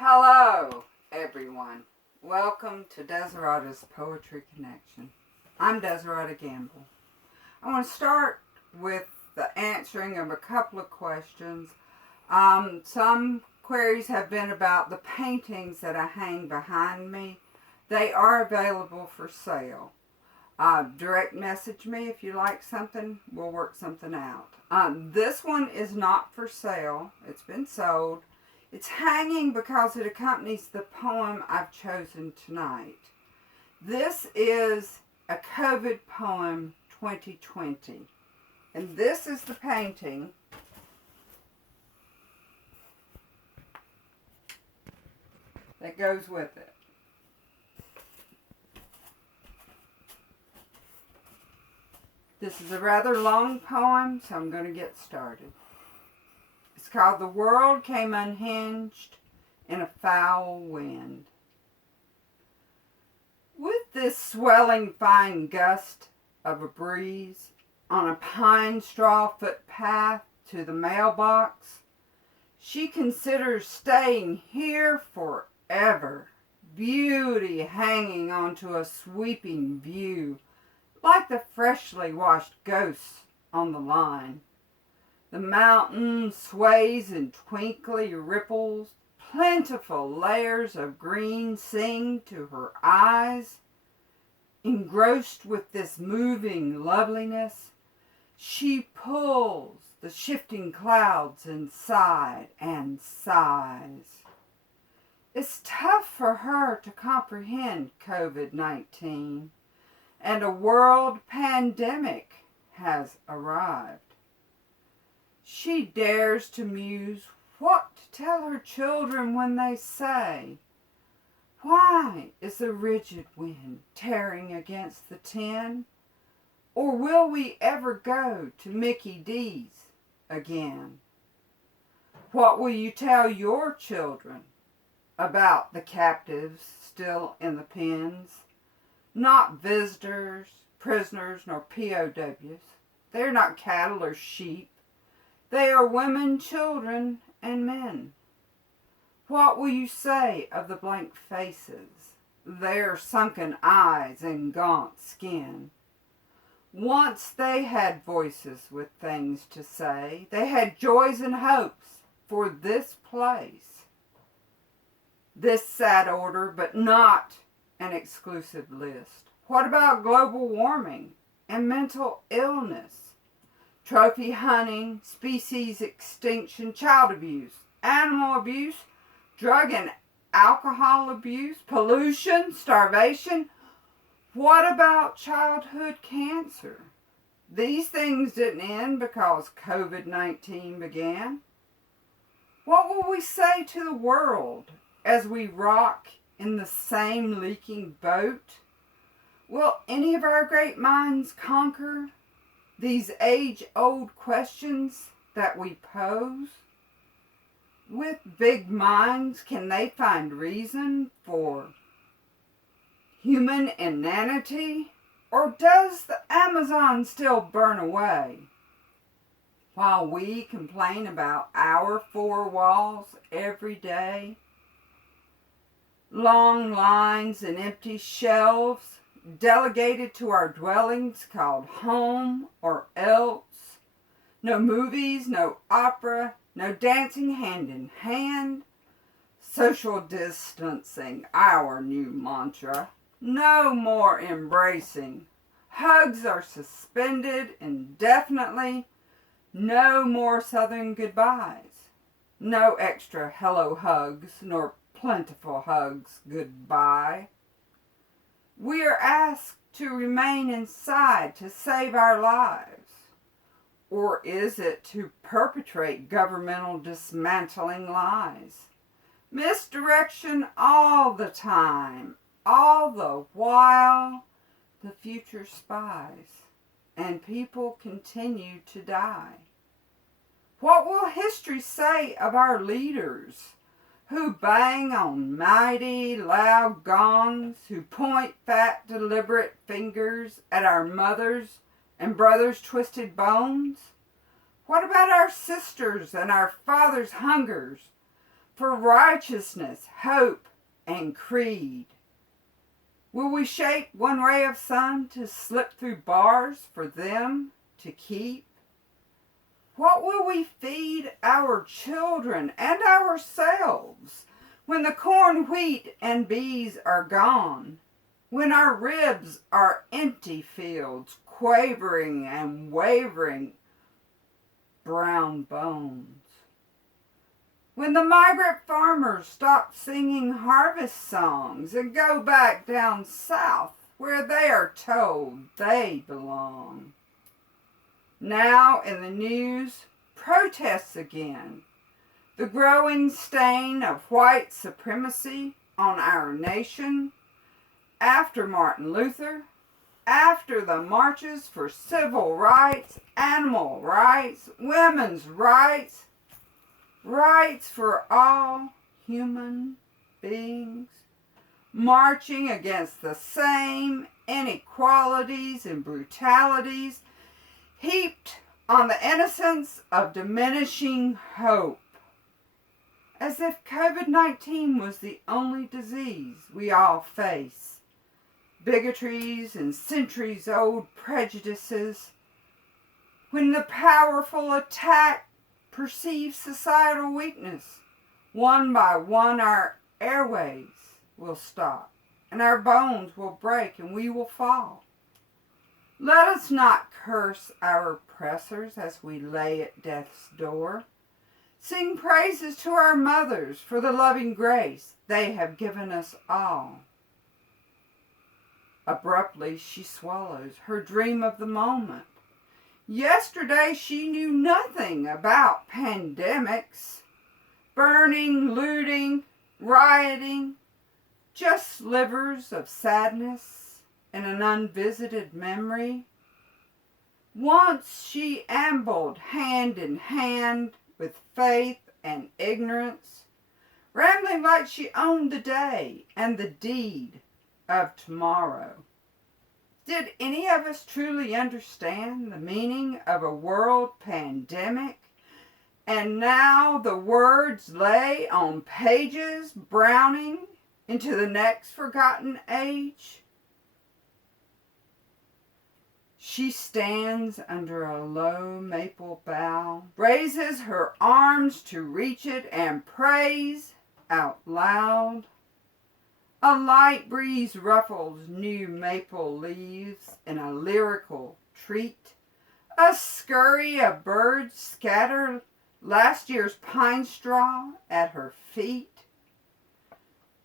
Hello, everyone. Welcome to Deserata's Poetry Connection. I'm Deserata Gamble. I want to start with the answering of a couple of questions. Some queries have been about the paintings that I hang behind me. They are available for sale. Direct message me if you like something. We'll work something out. This one is not for sale. It's been sold. It's hanging because it accompanies the poem I've chosen tonight. This is a COVID poem 2020. And this is the painting that goes with it. This is a rather long poem, so I'm going to get started. It's called The World Came Unhinged in a Foul Wind. With this swelling fine gust of a breeze on a pine straw footpath to the mailbox, she considers staying here forever, beauty hanging onto a sweeping view, like the freshly washed ghosts on the line. The mountain sways in twinkly ripples, plentiful layers of green sing to her eyes. Engrossed with this moving loveliness, she pulls the shifting clouds inside and sighs. It's tough for her to comprehend COVID-19, and a world pandemic has arrived. She dares to muse what to tell her children when they say, "Why is the rigid wind tearing against the tin? Or will we ever go to Mickey D's again?" What will you tell your children about the captives still in the pens? Not visitors, prisoners, nor POWs. They're not cattle or sheep. They are women, children, and men. What will you say of the blank faces, their sunken eyes and gaunt skin? Once they had voices with things to say. They had joys and hopes for this place. This sad order, but not an exclusive list. What about global warming and mental illness? Trophy hunting, species extinction, child abuse, animal abuse, drug and alcohol abuse, pollution, starvation. What about childhood cancer? These things didn't end because COVID-19 began. What will we say to the world as we rock in the same leaking boat? Will any of our great minds conquer these age-old questions that we pose? With big minds, can they find reason for human inanity? Or does the Amazon still burn away while we complain about our four walls every day? Long lines and empty shelves delegated to our dwellings called home or else. No movies, no opera, no dancing hand in hand. Social distancing, our new mantra. No more embracing. Hugs are suspended indefinitely. No more southern goodbyes. No extra hello hugs, nor plentiful hugs goodbye. We are asked to remain inside to save our lives. Or is it to perpetrate governmental dismantling lies? Misdirection all the time, all the while the future spies, and people continue to die. What will history say of our leaders who bang on mighty loud gongs, who point fat deliberate fingers at our mothers and brothers' twisted bones? What about our sisters and our fathers' hungers for righteousness, hope, and creed? Will we shape one ray of sun to slip through bars for them to keep? What will we feed our children and ourselves when the corn, wheat, and bees are gone? When our ribs are empty fields, quavering and wavering brown bones? When the migrant farmers stop singing harvest songs and go back down south where they are told they belong? Now in the news, protests again. The growing stain of white supremacy on our nation. After Martin Luther, after the marches for civil rights, animal rights, women's rights, rights for all human beings, marching against the same inequalities and brutalities heaped on the innocence of diminishing hope. As if COVID-19 was the only disease we all face. Bigotries and centuries-old prejudices. When the powerful attack perceives societal weakness, one by one our airways will stop, and our bones will break, and we will fall. Let us not curse our oppressors as we lay at death's door. Sing praises to our mothers for the loving grace they have given us all. Abruptly she swallows her dream of the moment. Yesterday she knew nothing about pandemics, burning, looting, rioting, just slivers of sadness in an unvisited memory. Once she ambled hand in hand with faith and ignorance, rambling like she owned the day and the deed of tomorrow. Did any of us truly understand the meaning of a world pandemic? And now the words lay on pages, browning into the next forgotten age? She stands under a low maple bough, raises her arms to reach it, and prays out loud. A light breeze ruffles new maple leaves in a lyrical treat. A scurry of birds scatter last year's pine straw at her feet.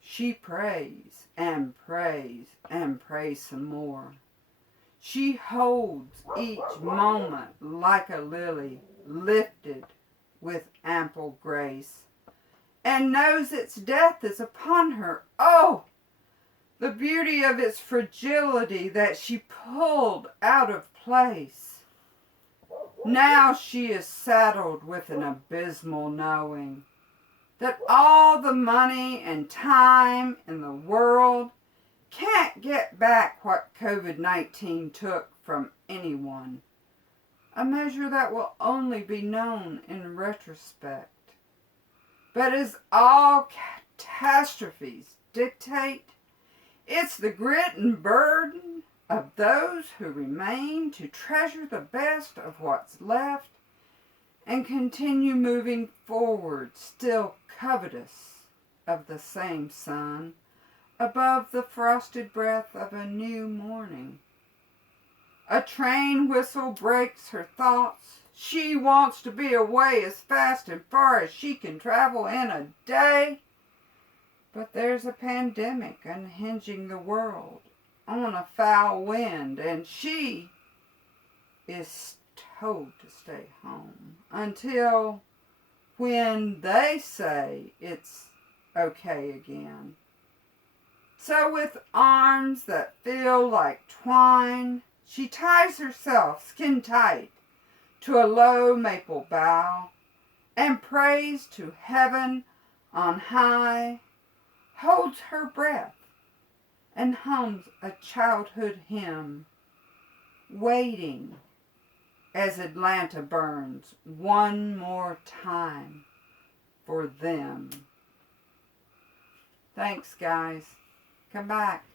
She prays and prays and prays some more. She holds each moment like a lily lifted with ample grace, and knows its death is upon her. Oh, the beauty of its fragility that she pulled out of place. Now she is saddled with an abysmal knowing that all the money and time in the world can't get back what COVID-19 took from anyone. A measure that will only be known in retrospect. But as all catastrophes dictate, it's the grit and burden of those who remain to treasure the best of what's left and continue moving forward, still covetous of the same sun, above the frosted breath of a new morning. A train whistle breaks her thoughts. She wants to be away as fast and far as she can travel in a day. But there's a pandemic unhinging the world on a foul wind, and she is told to stay home until when they say it's okay again. So with arms that feel like twine, she ties herself skin tight to a low maple bough and prays to heaven on high, holds her breath and hums a childhood hymn, waiting as Atlanta burns one more time for them Thanks, guys. Come back.